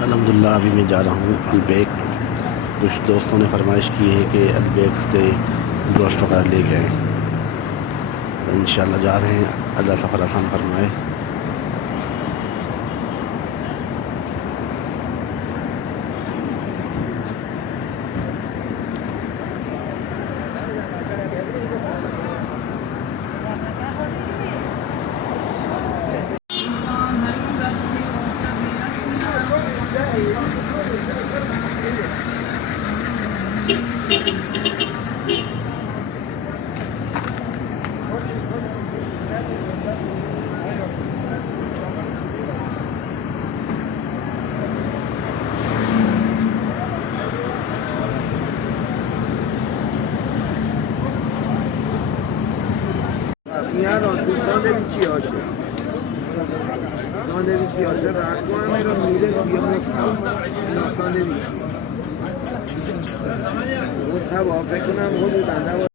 अल्हम्दुलिल्लाह अभी मैं जा रहा हूँ अलबेक। कुछ दोस्तों ने फरमाइश की है कि अलबेक से गोश्त वगैरह ले गए। इंशाल्लाह जा रहे हैं, अल्लाह सफ़र आसान फरमाए। Iaro, tu sandviçioso. Sandviçioso, raguame lo mire توی مصحف اینا ساندویچ مصحف فکر کنم حدوداً